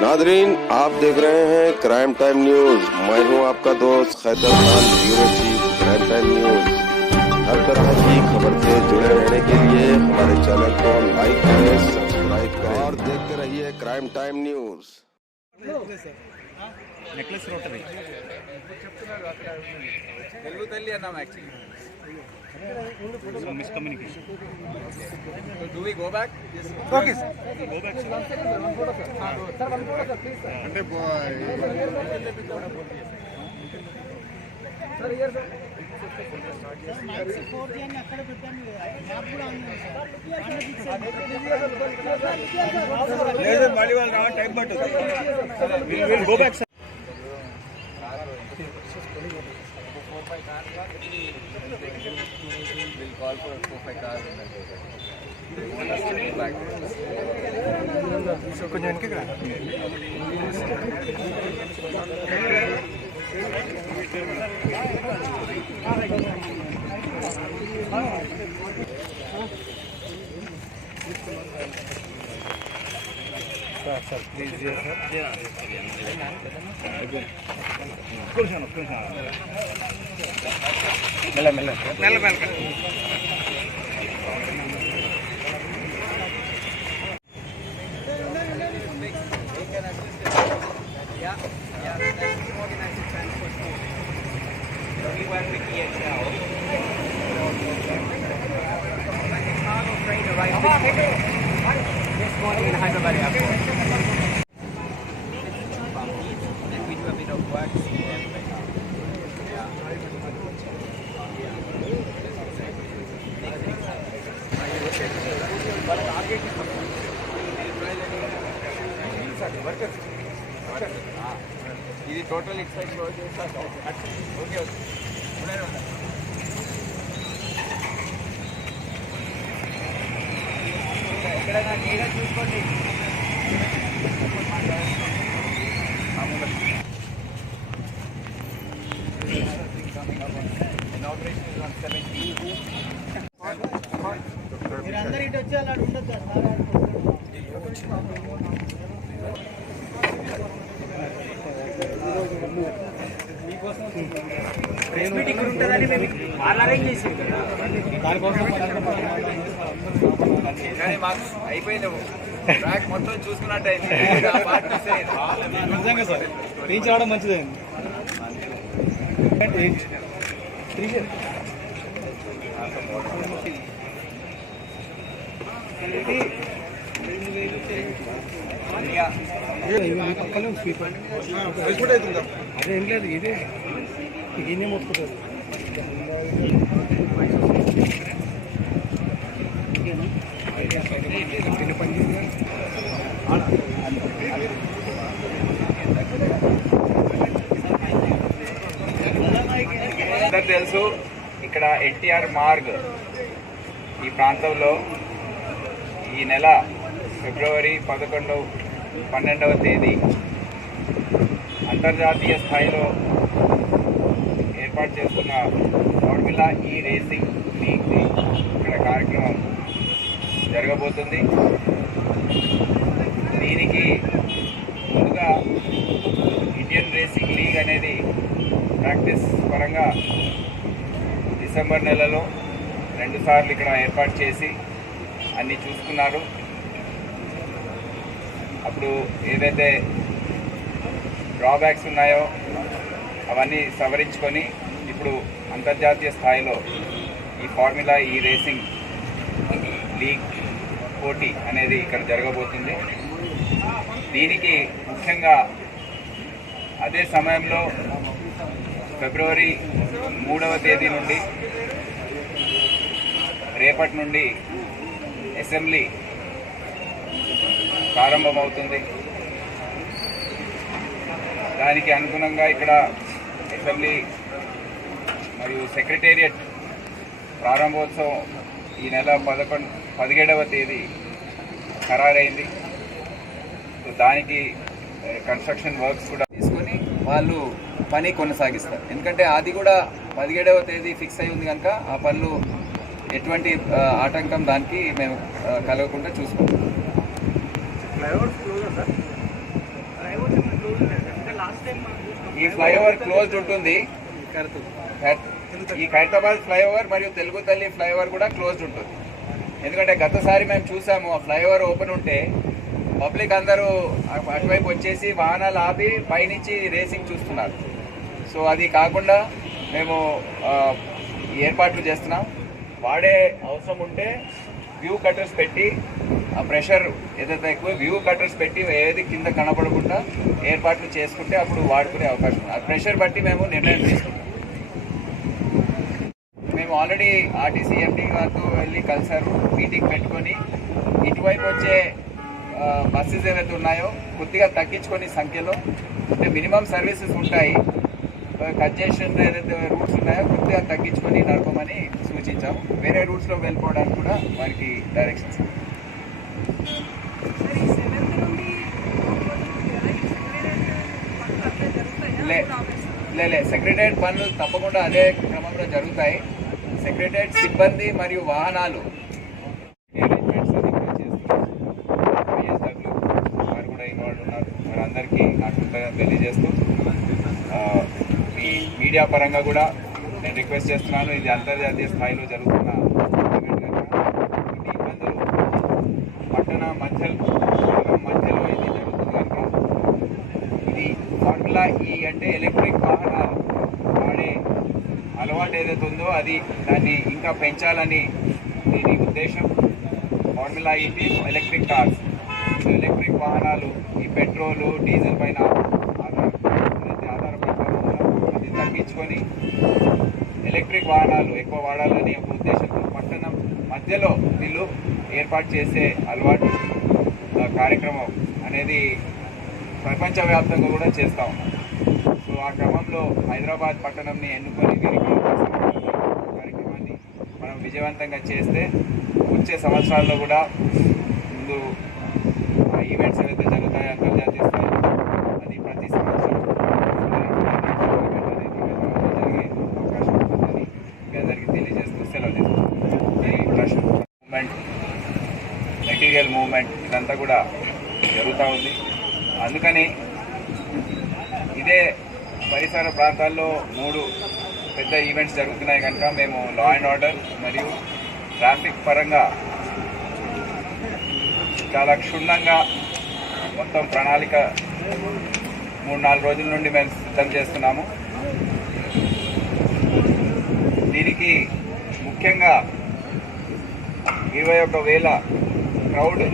Nadreen, आप देख रहे हैं क्राइम टाइम न्यूज। मैं हूं आपका दोस्त Khaitar Khan, bureau chief crime time news. हर तरह की खबर से जुड़े रहने के लिए हमारे चैनल को लाइक करें, सब्सक्राइब करें और देखते रहिए crime time news. Necklace rotary Telugu Talli అన్నాం actually miscommunication do we go back okay sir go back sir one photo sir please sir అంటే sir here sir max 4G అని అక్కడ పెట్టాము మ్యాప్ కూడా ఉంది సార్ లేదు మళ్ళీ వాళ్ళు రా టైం పడుతుంది will go back sir will call for 4-5 cars కొంచెం వెనక్కి రా సార్ ప్లీజ్ సార్ మెల్ల మెల్ల మెల్ల మెల్ల this morning in Hyderabad Airport. Then we do a bit of work. ఇది టోటల్ ఎక్సైజ్ క్లోజ్ చేస్తా ఓకే ఎక్కడైనా నీడ చూసుకోండి మీరందరూ ఇటు వచ్చి అలా ఉండొచ్చు ప్రెస్ మీట్ ఇక్కడ ఉంటుందని మేము వాళ్ళు అరేంజ్ చేసి దానికోసం కానీ మాకు అయిపోయింది ట్రాక్ మొత్తం చూసుకున్నట్టు అయింది నిజంగా సార్ రీచ్ అవడం మంచిదండి అదేం లేదు ఇదే ఇదే మొత్తుకుంటారు అందరికి తెలుసు ఇక్కడ ఎన్టీఆర్ మార్గ్ ఈ ప్రాంతంలో ఈ నెల ఫిబ్రవరి 12వ తేదీ అంతర్జాతీయ స్థాయిలో ఏర్పాటు చేస్తున్న ఫార్ములా ఈ రేసింగ్ లీగ్ ఇక్కడ కార్యక్రమం జరగబోతుంది. దీనికి ముందుగా ఇండియన్ రేసింగ్ లీగ్ అనేది ప్రాక్టీస్ పరంగా డిసెంబర్ నెలలో 2 సార్లు ఇక్కడ ఏర్పాటు చేసి అన్నీ చూసుకున్నారు. అప్పుడు ఏదైతే డ్రాబ్యాక్స్ ఉన్నాయో అవన్నీ సవరించుకొని ఇప్పుడు అంతర్జాతీయ స్థాయిలో ఈ ఫార్ములా ఈ రేసింగ్ లీగ్ పోటీ అనేది ఇక్కడ జరగబోతుంది. దీనికి ముఖ్యంగా అదే సమయంలో ఫిబ్రవరి 3వ తేదీ నుండి రేపటి నుండి అసెంబ్లీ ప్రారంభమవుతుంది. దానికి అనుగుణంగా ఇక్కడ అసెంబ్లీ మరియు సెక్రటేరియట్ ప్రారంభోత్సవం ఈ నెల 17వ తేదీ ఖరారైంది. దానికి కన్స్ట్రక్షన్ వర్క్స్ కూడా తీసుకొని వాళ్ళు పని కొనసాగిస్తారు. ఎందుకంటే అది కూడా 17వ తేదీ ఫిక్స్ అయి ఉంది కనుక ఆ పనులు ఎటువంటి ఆటంకం దానికి మేము కలగకుండా చూసుకుంటాం. ఈ ఫ్లైఓవర్ క్లోజ్డ్ ఉంటుంది. ఈ ఖైరతాబాద్ ఫ్లైఓవర్ మరియు తెలుగు తల్లి ఫ్లైఓవర్ కూడా క్లోజ్డ్ ఉంటుంది. ఎందుకంటే గతసారి మేము చూసాము ఆ ఫ్లైఓవర్ ఓపెన్ ఉంటే పబ్లిక్ అందరూ అటువైపు వచ్చేసి వాహనాలు ఆపి పైనుంచి రేసింగ్ చూస్తున్నారు. సో అది కాకుండా మేము ఏర్పాట్లు చేస్తున్నాం. వాడే అవసరం ఉంటే వ్యూ కట్టర్స్ పెట్టి ఆ ప్రెషర్ ఏదైతే ఎక్కువ వ్యూ కట్టర్స్ పెట్టి ఏది కింద కనపడకుండా ఏర్పాట్లు చేసుకుంటే అప్పుడు వాడుకునే అవకాశం ఉంది. ఆ ప్రెషర్ బట్టి మేము నిర్ణయం తీసుకుంటాం. మేము ఆల్రెడీ ఆర్టీసీ ఎండీ గారితో వెళ్ళి కలిసారు, మీటింగ్ పెట్టుకొని ఇటువైపు వచ్చే బస్సెస్ ఏవైతే ఉన్నాయో కొద్దిగా తగ్గించుకొని సంఖ్యలో, అంటే మినిమం సర్వీసెస్ ఉంటాయి, కంజెషన్ ఏదైతే రూట్స్ ఉన్నాయో కొద్దిగా తగ్గించుకొని నడపమని సూచించాము. వేరే రూట్స్లో వెళ్ళిపోవడానికి కూడా వారికి డైరెక్షన్స్. సెక్రటరియట్ పనులు తప్పకుండా అదే క్రమంలో జరుగుతాయి. సెక్రటరియట్ సిబ్బంది మరియు వాహనాలు వారు కూడా ఇన్వాల్వ్ ఉన్నారు. వారందరికీ నాకు తెలియజేస్తూ ఈ మీడియా పరంగా కూడా నేను రిక్వెస్ట్ చేస్తున్నాను. ఇది అంతర్జాతీయ స్థాయిలో జరుగుతున్న ఈవెంట్ కనుక ఇన్ని ఇబ్బందులు పట్టణ మధ్యలో ఇది జరుగుతుంది కనుక ఇది ఫార్ములా ఈ అంటే ఎలక్ట్రిక్ వాహనాలు వాడే అలవాటు ఏదైతే ఉందో అది దాన్ని ఇంకా పెంచాలని దీని ఉద్దేశం. ఫార్ములా ఈ ఎలక్ట్రిక్ కార్స్, ఎలక్ట్రిక్ వాహనాలు ఈ పెట్రోలు డీజిల్ పైన ఆధారపడకుండా అది తగ్గించుకొని ఎలక్ట్రిక్ వాహనాలు ఎక్కువ వాడాలని ఒక ఉద్దేశంతో పట్టణం మధ్యలో వీళ్ళు ఏర్పాటు చేసే అలవాటు కార్యక్రమం అనేది ప్రపంచవ్యాప్తంగా కూడా చేస్తూ ఉన్నాం. సో ఆ క్రమంలో హైదరాబాద్ పట్టణంని ఎన్నుకొని వీరికి కార్యక్రమాన్ని మనం విజయవంతంగా చేస్తే వచ్చే సంవత్సరాల్లో కూడా ముందు ఈవెంట్స్ ఏవైతే జరుగుతాయో అంతర్జాతీయ స్థాయిలో అది ప్రతి సంవత్సరం జరిగే అవకాశం ఉంటుందని మీ అందరికీ తెలియజేస్తూ సెలవు తీసుకుంటాం. మూమెంట్, మెటీరియల్ మూవ్మెంట్ ఇదంతా కూడా జరుగుతూ ఉంది. అందుకని ఇదే పరిసర ప్రాంతాల్లో 3 పెద్ద ఈవెంట్స్ జరుగుతున్నాయి కనుక మేము లా అండ్ ఆర్డర్ మరియు ట్రాఫిక్ పరంగా చాలా క్షుణ్ణంగా మొత్తం ప్రణాళిక 3-4 రోజుల నుండి మేము సిద్ధం చేస్తున్నాము. దీనికి ముఖ్యంగా 21,000 క్రౌడ్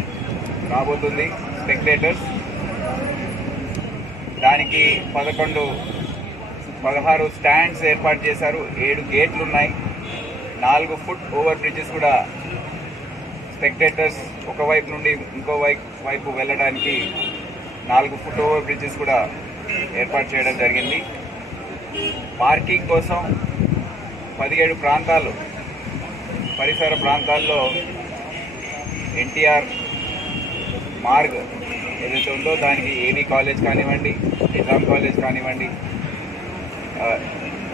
రాబోతుంది, స్పెక్టేటర్స్. దానికి 16 స్టాండ్స్ ఏర్పాటు చేశారు, 7 గేట్లు ఉన్నాయి, 4 ఫుట్ ఓవర్ బ్రిడ్జెస్ కూడా స్పెక్టేటర్స్ ఒకవైపు నుండి ఇంకో వైపు వెళ్ళడానికి 4 ఫుట్ ఓవర్ బ్రిడ్జెస్ కూడా ఏర్పాటు చేయడం జరిగింది. పార్కింగ్ కోసం 17 ప్రాంతాలు పరిసర ప్రాంతాల్లో ఎన్టీఆర్ మార్గ్ ఏదైతే ఉందో దానికి ఏబీ కాలేజ్ కానివ్వండి, నిజాం కాలేజ్ కానివ్వండి,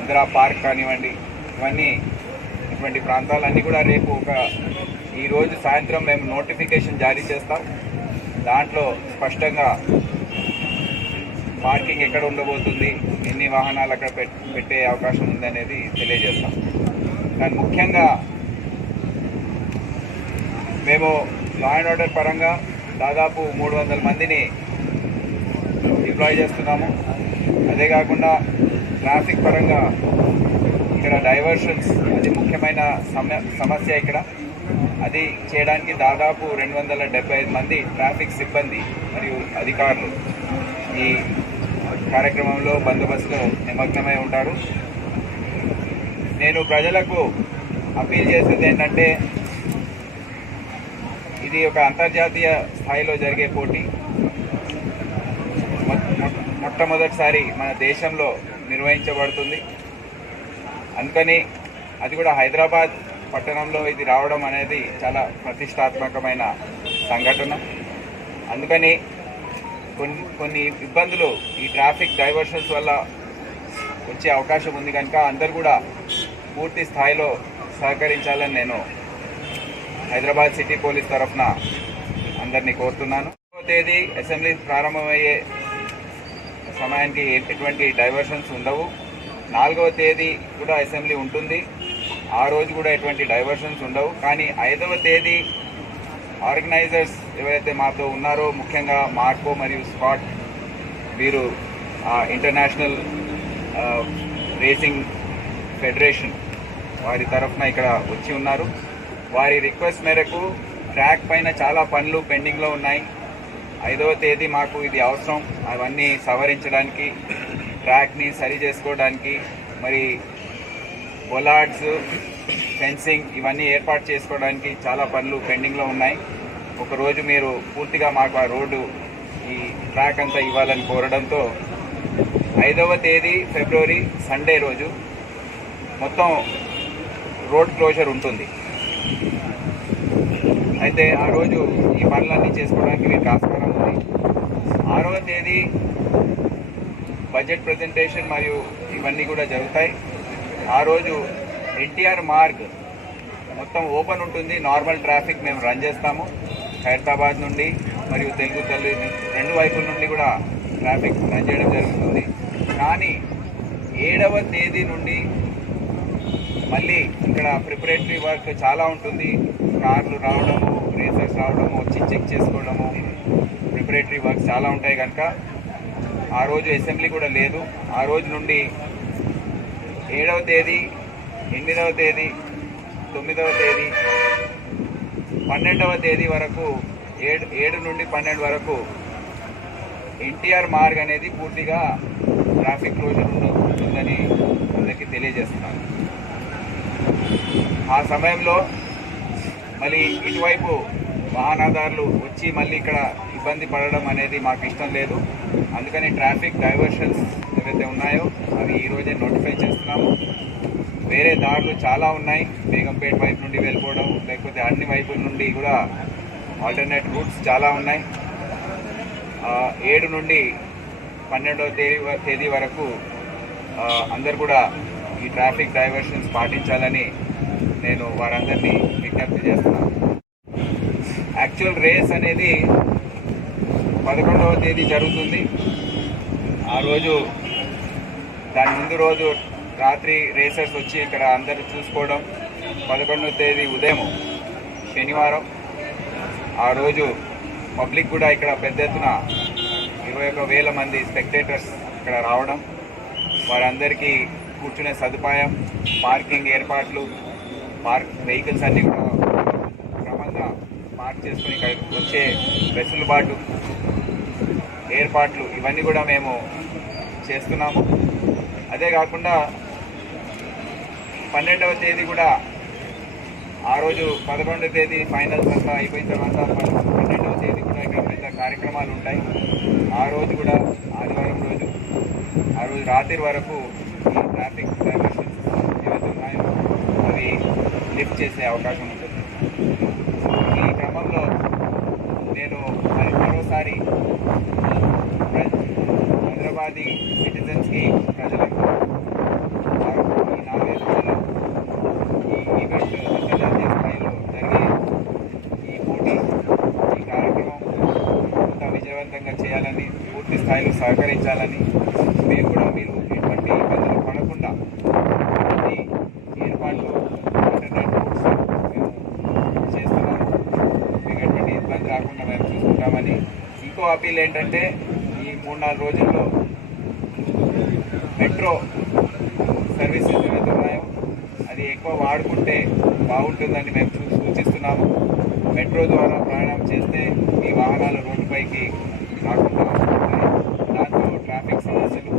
ఇందిరా పార్క్ కానివ్వండి, ఇటువంటి ప్రాంతాలన్నీ కూడా రేపు ఈరోజు సాయంత్రం మేము నోటిఫికేషన్ జారీ చేస్తాం. దాంట్లో స్పష్టంగా పార్కింగ్ ఎక్కడ ఉండబోతుంది, ఎన్ని వాహనాలు అక్కడ పెట్టే అవకాశం ఉందనేది తెలియజేస్తాం. కానీ ముఖ్యంగా మేము లా అండ్ ఆర్డర్ పరంగా దాదాపు 300 మందిని డిప్లాయ్ చేస్తున్నాము. అదే కాకుండా ట్రాఫిక్ పరంగా ఇక్కడ డైవర్షన్స్ అది ముఖ్యమైన సమస్య ఇక్కడ. అది చేయడానికి దాదాపు 275 మంది ట్రాఫిక్ సిబ్బంది మరియు అధికారులు ఈ కార్యక్రమంలో బందోబస్తులో నిమగ్నమై ఉంటారు. నేను ప్రజలకు అప్పీల్ చేసేది ఏంటంటే ఇది ఒక అంతర్జాతీయ స్థాయిలో జరిగే పోటీ. మొట్టమొదటిసారి మన దేశంలో నిర్వహించబడుతుంది. అందుకని అది కూడా హైదరాబాద్ పట్టణంలో ఇది రావడం అనేది చాలా ప్రతిష్టాత్మకమైన సంఘటన. అందుకని కొన్ని ఇబ్బందులు ఈ ట్రాఫిక్ డైవర్షన్స్ వల్ల వచ్చే అవకాశం ఉంది కనుక అందరూ కూడా పూర్తి స్థాయిలో సహకరించాలని నేను హైదరాబాద్ సిటీ పోలీస్ తరఫున అందరినీ కోరుతున్నాను. 1వ తేదీ అసెంబ్లీ ప్రారంభమయ్యే సమయానికి ఎటువంటి డైవర్షన్స్ ఉండవు. 4వ తేదీ కూడా అసెంబ్లీ ఉంటుంది, ఆ రోజు కూడా ఎటువంటి డైవర్షన్స్ ఉండవు. కానీ 5వ తేదీ ఆర్గనైజర్స్ ఎవరైతే మాతో ఉన్నారో, ముఖ్యంగా మార్కో మరియు స్కాట్, వీరు ఇంటర్నేషనల్ రేసింగ్ ఫెడరేషన్ వారి తరఫున ఇక్కడ వచ్చి ఉన్నారు. వారి రిక్వెస్ట్ మేరకు ట్రాక్ పైన చాలా పనులు పెండింగ్లో ఉన్నాయి. 5వ తేదీ మాకు ఇది అవసరం, అవన్నీ సవరించడానికి, ట్రాక్ని సరి చేసుకోవడానికి, మరి బొలార్డ్స్, ఫెన్సింగ్ ఇవన్నీ ఏర్పాటు చేసుకోవడానికి చాలా పనులు పెండింగ్లో ఉన్నాయి. ఒకరోజు మీరు పూర్తిగా మాకు ఆ రోడ్డు, ఈ ట్రాక్ అంతా ఇవ్వాలని కోరడంతో 5వ తేదీ ఫిబ్రవరి సండే రోజు మొత్తం రోడ్ క్లోజర్ ఉంటుంది. అయితే ఆ రోజు ఈ పనులన్నీ చేసుకోవడానికి మీకు ఆస్కారం ఉంది. 6వ తేదీ బడ్జెట్ ప్రజెంటేషన్ మరియు ఇవన్నీ కూడా జరుగుతాయి. ఆ రోజు ఎన్టీఆర్ మార్గ్ మొత్తం ఓపెన్ ఉంటుంది. నార్మల్ ట్రాఫిక్ మేము రన్ చేస్తాము. హైదరాబాద్ నుండి మరియు తెలుగు తల్లి 2 వైపుల నుండి కూడా ట్రాఫిక్ రన్ చేయడం జరుగుతుంది. కానీ 7వ తేదీ నుండి మళ్ళీ ఇక్కడ ప్రిపరేటరీ వర్క్ చాలా ఉంటుంది. కార్లు రావడము, రేసర్స్ రావడము, వచ్చి చెక్ చేసుకోవడము, ప్రిపరేటరీ వర్క్ చాలా ఉంటాయి. కనుక ఆ రోజు అసెంబ్లీ కూడా లేదు. ఆ రోజు నుండి 7వ తేదీ, 8వ తేదీ, 9వ తేదీ, 12వ తేదీ వరకు, 7 నుండి 12 వరకు ఎన్టీఆర్ మార్గ్ అనేది పూర్తిగా ట్రాఫిక్ క్లోజర్ ఉంటుందని అందరికీ తెలియజేస్తున్నాను. ఆ సమయంలో మళ్ళీ ఇటువైపు వాహనదారులు వచ్చి మళ్ళీ ఇక్కడ ఇబ్బంది పడడం అనేది మాకు ఇష్టం లేదు. అందుకని ట్రాఫిక్ డైవర్షన్స్ ఏవైతే ఉన్నాయో అవి ఈరోజే నోటిఫై చేస్తున్నాము. వేరే దారులు చాలా ఉన్నాయి. బేగంపేట వైపు నుండి వెళ్ళిపోవడం, లేకపోతే అన్ని వైపుల నుండి కూడా ఆల్టర్నేట్ రూట్స్ చాలా ఉన్నాయి. 7 నుండి 12వ తేదీ వరకు అందరు కూడా ఈ ట్రాఫిక్ డైవర్షన్స్ పాటించాలని నేను వారందరినీ విజ్ఞప్తి చేస్తున్నాను. యాక్చువల్ రేస్ అనేది 11వ తేదీ జరుగుతుంది. ఆ రోజు దాని ముందు రోజు రాత్రి రేసర్స్ వచ్చి ఇక్కడ అందరూ చూసుకోవడం. 11వ తేదీ ఉదయం శనివారం ఆ రోజు పబ్లిక్ కూడా ఇక్కడ పెద్ద ఎత్తున 21,000 మంది స్పెక్టేటర్స్ ఇక్కడ రావడం, వారందరికీ కూర్చునే సదుపాయం, పార్కింగ్ ఏర్పాట్లు, వెహికల్స్ అన్నీ కూడా క్రమంగా పార్క్ చేసుకుని ఇక్కడికి వచ్చే వెసులుబాటు ఏర్పాట్లు ఇవన్నీ కూడా మేము చేస్తున్నాము. అదే కాకుండా 12వ తేదీ కూడా ఆ రోజు 11వ తేదీ ఫైనల్స్ అంతా అయిపోయిన తర్వాత 12వ తేదీ కూడా ఇక్కడ పెద్ద కార్యక్రమాలు ఉంటాయి. ఆ రోజు కూడా ఆదివారం రోజు ఆ రోజు రాత్రి వరకు ఈ ట్రాఫిక్ డైవర్షన్స్ ఏవైతే ఉన్నాయో అవి లిఫ్ట్ చేసే అవకాశం ఉంటుంది. ఈ క్రమంలో నేను మరోసారి హైదరాబాదీ సిటిజన్స్కి, ప్రజలకు ఈ 4 రోజుల్లో ఈ ఈవెంట్ అంతర్జాతీయ స్థాయిలో జరిగే ఈ పోటీ, ఈ కార్యక్రమం అంతా విజయవంతంగా చేయాలని, పూర్తి స్థాయిలో సహకరించాలని, మేము కూడా మీరు ఎటువంటి ఇబ్బందులు పడకుండా ఈ ఏర్పాట్లు ఇంటర్నెట్ రూట్స్ మేము చేస్తున్నాము. మీకు ఎటువంటి ఇబ్బంది రాకుండా మేము చూసుకుంటామని. ఇంకో అపీల్ ఏంటంటే, ఈ 3-4 రోజుల్లో మెట్రో సర్వీసెస్ ఏవైతే ఉన్నాయో అది ఎక్కువ వాడుకుంటే బాగుంటుందని మేము సూచిస్తున్నాము. మెట్రో ద్వారా ప్రయాణం చేస్తే ఈ వాహనాలు రోడ్డుపైకి రాకుండా ఉంటాయి. దాంతో ట్రాఫిక్ సమస్యలు